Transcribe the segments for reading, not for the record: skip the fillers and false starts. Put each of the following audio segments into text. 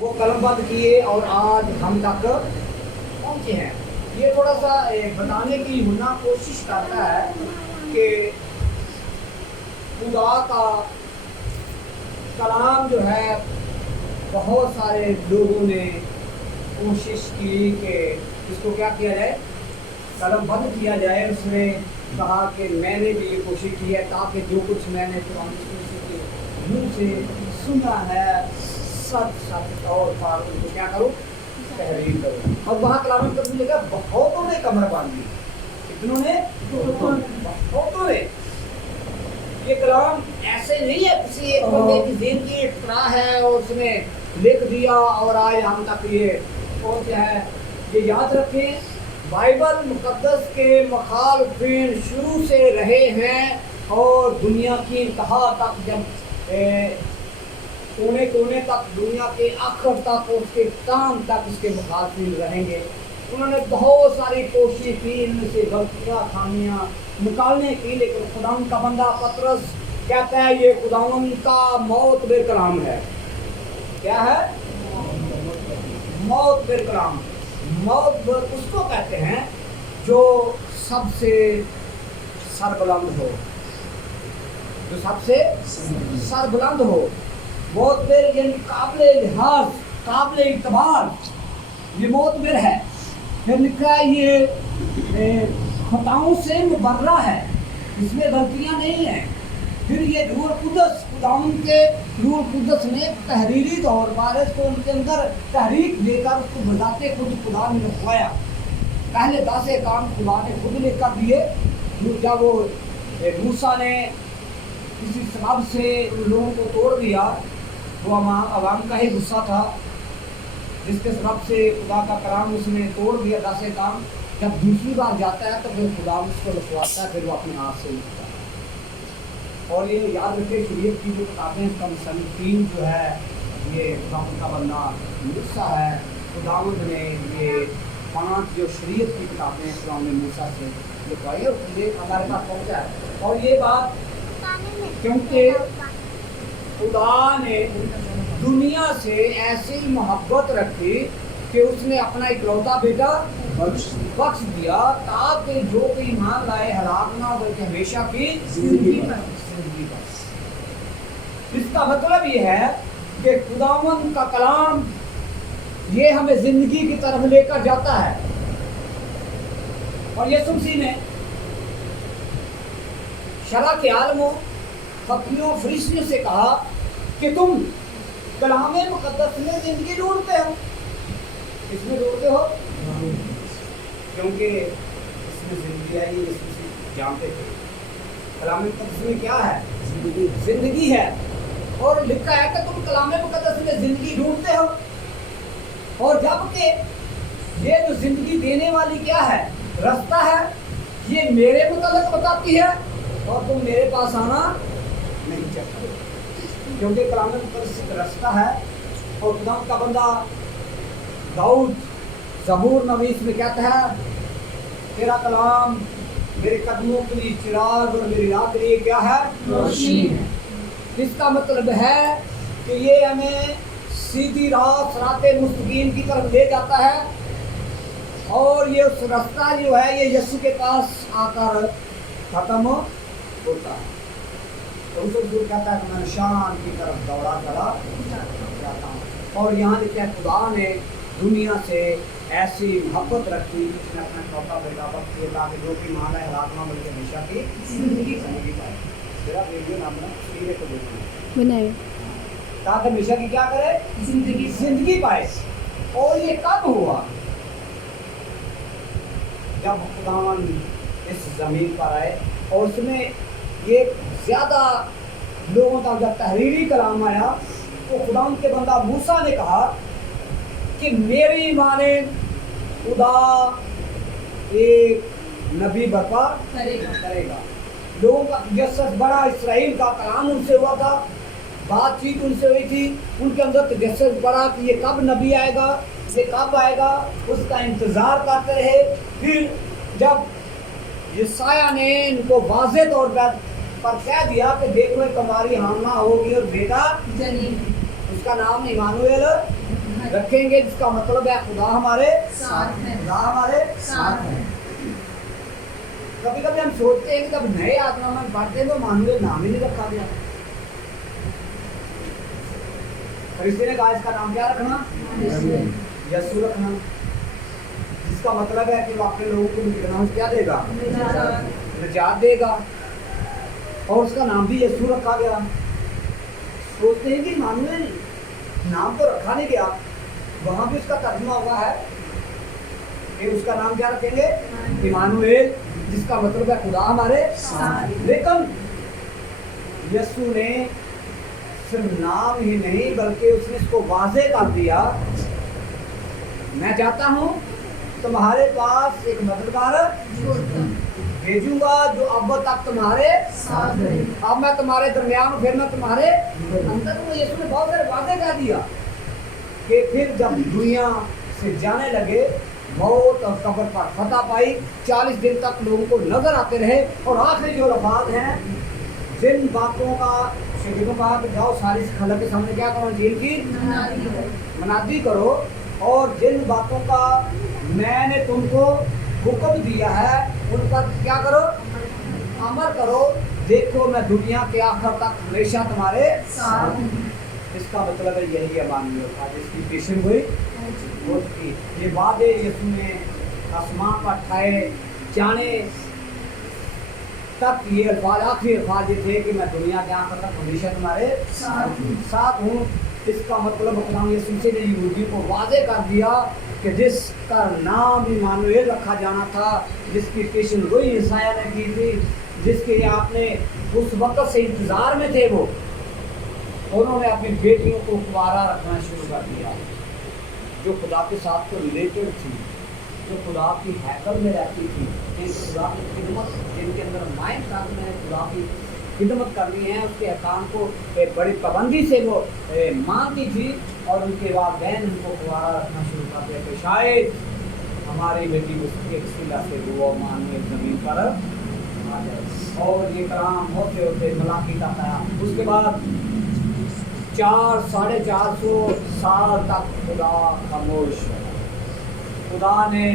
وہ قلم بند کیے اور آج ہم تک پہنچے ہیں. یہ تھوڑا سا بتانے کی ہونا کوشش کرتا ہے کہ خدا کا کلام جو ہے بہت سارے لوگوں نے کوشش کی کہ اس کو کیا کیا جائے، قلم بند کیا جائے. اس نے کہا کہ میں نے بھی یہ کوشش کی ہے تاکہ جو کچھ میں نے قرآن کے منہ سے سنا ہے سچ سچ اور ان کو کیا کروں، تحریر کروں. اور وہاں کلام میں لکھا بہتوں نے کمر باندھی، کتنوں نے، بہتوں نے. یہ کلام ایسے نہیں ہے کسی ایک بندے کی زندگی اختراع ہے اور اس نے لکھ دیا اور آج ہم تک یہ پہنچا ہے. یہ یاد رکھیں، بائبل مقدس کے مخالفین شروع سے رہے ہیں اور دنیا کی انتہا تک، جب کونے کونے تک، دنیا کے آخر تک، اس کے کام تک اس کے مخالفین رہیں گے. انہوں نے بہت ساری کوشش کی ان میں سے غلطیاں خامیاں نکالنے کی، لیکن خداوند کا بندہ پطرس کہتا ہے یہ خداوند کا موت بے کلام ہے. کیا ہے؟ موت بے کلام. موت اس کو کہتے ہیں جو سب سے سربلند ہو، جو سب سے سربلند ہو. موت بیر یعنی قابل لحاظ، قابل اعتبار، یہ موت بیر ہے. پھر لکھا ہے یہ خطاؤں سے مبرہ ہے، اس میں غلطیاں نہیں ہیں. پھر یہ روح القدس، خداوند کے روح القدس نے تحریری طور پر اس کو ان کے اندر تحریک دے کر اس کو بذات خود خدا نے لکھوایا. پہلے 10 کام خدا نے خود لکھ کر دیے. جب وہ موسیٰ نے کسی سبب سے ان لوگوں کو توڑ دیا، وہ عوام کا ہی غصہ تھا جس کے سبب سے خدا کا کلام اس نے توڑ دیا 10 کام. جب دوسری بار جاتا ہے تو پھر خدا اس کو لکھواتا ہے، پھر وہ اپنے ہاتھ سے لکھتا ہے. اور یہ یاد رکھے شریعت کی جو کتابیں کا مصنفین جو ہے یہ خداوند کا بندہ موسیٰ ہے. خداوند نے یہ 5 جو شریعت کی کتابیں خداوند نے موسیٰ سے لکھوائی اور یہ ہمارے پاس پہنچا ہے. اور یہ بات کیونکہ خدا نے دنیا سے ایسی محبت رکھی کہ اس نے اپنا اکلوتا بیٹا بخش دیا تاکہ جو کوئی ایمان لائے ہلاک نہ ہو بلکہ ہمیشہ کی زندگی پائے. اس کا مطلب یہ ہے کہ خداوند کا کلام یہ ہمیں زندگی کی طرف لے کر جاتا ہے. اور یسوع مسیح نے شرع کے عالموں، فقیروں، فرشتوں سے کہا کہ تم کلام مقدس میں زندگی ڈھونڈتے ہو. اس میں ڈھونڈتے ہو کیونکہ اس میں زندگی آئی. اس میں جانتے تھے کلام مقدس میں کیا ہے، زندگی ہے. اور لکھا ہے کہ تم کلام مقدس میں زندگی ڈھونڈتے ہو. اور جب کہ یہ جو زندگی دینے والی کیا ہے، رستہ ہے، یہ میرے متعلق بتاتی ہے اور تم میرے پاس آنا نہیں چاہتے کیونکہ کلام مقدس ایک رستہ ہے. اور خداوند کا بندہ داؤد زبور 29 میں کہتا ہے تیرا کلام میرے قدموں کے لیے چراغ اور میری راہ کے لیے کیا ہے، روشنی ہے. اس کا مطلب ہے کہ یہ ہمیں سیدھی راہ صراط مستقیم کی طرف لے جاتا ہے. اور یہ اس راستہ جو ہے یہ یسوع کے پاس آ کر ختم ہوتا ہے. تو اس حضور کہتا ہے کہ میں نشان کی طرف دوڑا چلا جاتا ہوں. اور یہاں لکھا خدا نے دنیا سے ایسی محبت رکھی اس نے اپنا چھوٹا بیٹا وقت کیا تاکہ جو کہ مانا ہے ہلاک نہ بلکہ ہمیشہ کی زندگی پائے. میرا ریڈیو نام سیرے کو بنائے تاکہ ہمیشہ کی کیا کرے، زندگی پائے. اور یہ کب ہوا؟ جب خداوند اس زمین پر آئے اور اس میں یہ زیادہ لوگوں تک جب تحریری کلام آیا تو خداوند کے بندہ موسیٰ نے کہا کہ میری مانند خدا ایک نبی برپا کرے گا. لوگوں کا تجسس بڑا، اسرائیل کا کلام ان سے ہوا تھا، بات چیت ان سے ہوئی تھی، ان کے اندر تجسس بڑا کہ یہ کب نبی آئے گا، یہ کب آئے گا، اس کا انتظار کرتے رہے. پھر جب یسایہ نے ان کو واضح طور پر کہہ دیا کہ دیکھو تمہاری حاملہ ہوگی اور بیٹا جنین، اس کا نام ایمانویل रखेंगे, जिसका मतलब है खुदा हमारे साथ है। खुदा हमारे साथ है। कभी कभी हम सोचते हैं कि जब नए आत्मा में पढ़ते हैं तो इम्मानुएल नाम ही नहीं रखा गया। फरिश्ते ने कहा इसका नाम क्या रखना? यीशु रखना, जिसका मतलब है कि वो अपने लोगों को निकलना क्या देगा? निजात देगा। और उसका नाम भी यीशु रखा गया। सोचते हैं कि इम्मानुएल नाम तो रखा नहीं गया, वहां भी उसका तर्जुमा हुआ है कि उसका नाम क्या रखेंगे? इम्मानुएल, जिसका मतलब है खुदा हमारे साथ। लेकिन यीशु ने सिर्फ नाम ही नहीं बल्कि उसने इसको वाज़ेह कर दिया, मैं चाहता हूँ तुम्हारे पास एक मददगार भेजूंगा जो अब तक तुम्हारे साथ है। अब मैं तुम्हारे दरमियान हूँ, फिर मैं तुम्हारे अंदर हूँ। यीशु ने बहुत सारे वादे कर दिया कि फिर जब दुनिया से जाने लगे, मौत और कब्र पर फतह पाई, 40 दिन तक लोगों को नजर आते रहे। और आखिरी जो लफ्ज़ हैं, जिन बातों का शेखों ने कहा कि जाओ सारी खलक के सामने क्या करो? झील की मनादी करो, और जिन बातों का मैंने तुमको हुक्म दिया है उन पर क्या करो? अमल करो। देखो मैं दुनिया के आखिर तक हमेशा तुम्हारे साथ हूं। इसका मतलब है यही इम्मानुएल था, जिसकी पेशन हुई वो थी। ये वादे यीशु ने आसमान पर ठाए जाने तक, ये अल्फाज आखिरी अल्फाज ये थे कि मैं दुनिया के आखिर तक हमेशा तुम्हारे साथ हूँ। इसका मतलब खुदा यीशु ने यहूदियों को वादे कर दिया कि जिसका नाम इम्मानुएल रखा जाना था, जिसकी पेशन गोई ईसाया ने की थी, जिसके आपने उस वक्त से इंतजार में थे, वो उन्होंने अपनी बेटियों को कुंवारा रखना शुरू कर दिया, जो खुदा के साथ तो रिलेटेड थी, जो खुदा की हैकल में रहती थी, खुदा की खिदमत, जिनके अंदर माइंड साथ में खुदा की खिदमत करनी है, उसके अहकाम को बड़ी पाबंदी से वो मानती थी। और उनके बाद बहन उनको कुंवारा रखना शुरू कर दिया कि शायद हमारी बेटी उसके सिला से वो मानने जमीन पर आ जाए। और ये कलाम होते होते मलाकी तक आया। उसके बाद 400-450 साल तक खुदा खामोश है। खुदा ने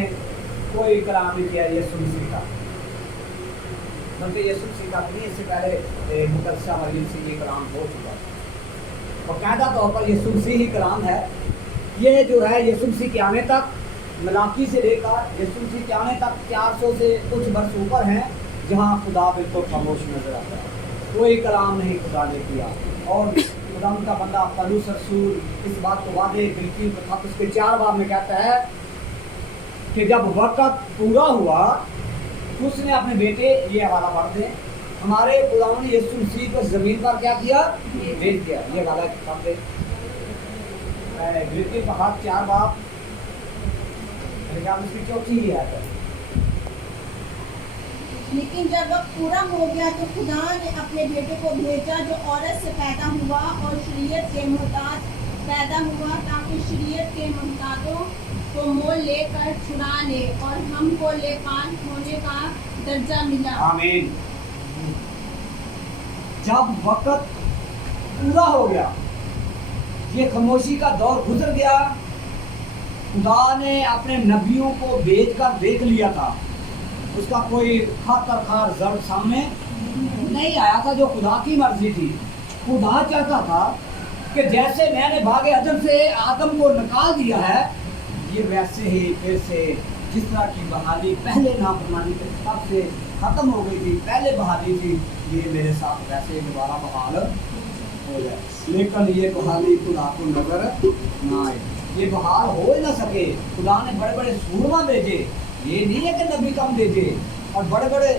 कोई कलाम नहीं किया यीशु मसीह का, बल्कि यीशु मसीह का नहीं, इससे पहले मुकद्दसा मरियम से ये कलाम हो चुका था। बाकायदा तौर पर यीशु मसीह ही कलाम है। ये जो है यीशु मसीह के आने तक, मलाकी से लेकर यीशु मसीह के आने तक 400 से कुछ वर्ष ऊपर हैं, जहाँ खुदा बिल्कुल खामोश नजर आता है। कोई कलाम नहीं खुदा ने किया। और खुदा का बंदा पौलुस रसूल इस बात को वादे बिल्कुल तथा उसके 4 बार में कहता है कि जब वक्त पूरा हुआ उसने अपने बेटे, ये हवाला पढ़ दें, हमारे खुदावंद यीशु मसीह को जमीन पर क्या किया? भेज दिया। ये हवाला पढ़ दें, बिल्कुल का हाथ 4 बार, उसकी चौथी ही है। लेकिन जब वक्त पूरा हो गया तो खुदा ने अपने बेटे को भेजा जो औरत से पैदा हुआ और शरीयत के मोहताज पैदा हुआ, ताकि शरीयत के मोहताजों को मोल लेकर छुड़ा ले और हमको लेपान होने का दर्जा मिला। आमीन। जब वक्त पूरा हो गया, ये खामोशी का दौर गुजर गया, खुदा ने अपने नबियों को भेजकर देख लिया था। उसका कोई खातर रिजल्ट सामने नहीं आया था, जो खुदा की मर्जी थी। खुदा चाहता था कि जैसे मैंने बागे अदम से आदम को निकाल दिया है, ये वैसे ही फिर से जिस तरह की बहाली पहले नाफरमानी के तब से ख़त्म हो गई थी, पहले बहाली थी, ये मेरे साथ वैसे दोबारा बहाल हो जाए। लेकिन ये बहाली खुदा को नजर ना आए, ये बहाल हो ही ना सके। खुदा ने बड़े बड़े सूरमा भेजे, ये नहीं है कि नबी कम भेजे, और बड़े बड़े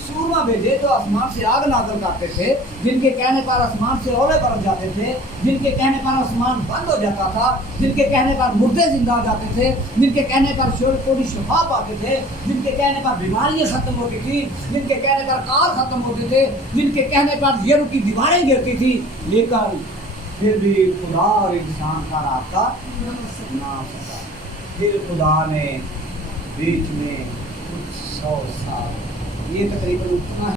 सूरमा भेजे तो आसमान से आग नाज़िल करते थे, जिनके कहने पर आसमान से ओले बरस जाते थे, जिनके कहने पर आसमान बंद हो जाता था, जिनके कहने पर मुर्दे जिंदा हो जाते थे, जिनके कहने पर शोर शिफा पाते थे, जिनके कहने पर बीमारियां खत्म होती थी, जिनके कहने पर काल खत्म होते थे, जिनके कहने पर जेरों की दीवारें गिरती थी। लेकिन फिर भी खुदा और इंसान का रास्ता ना सका। फिर खुदा ने बीच में कुछ 100 साल, ये तकरीबन उतना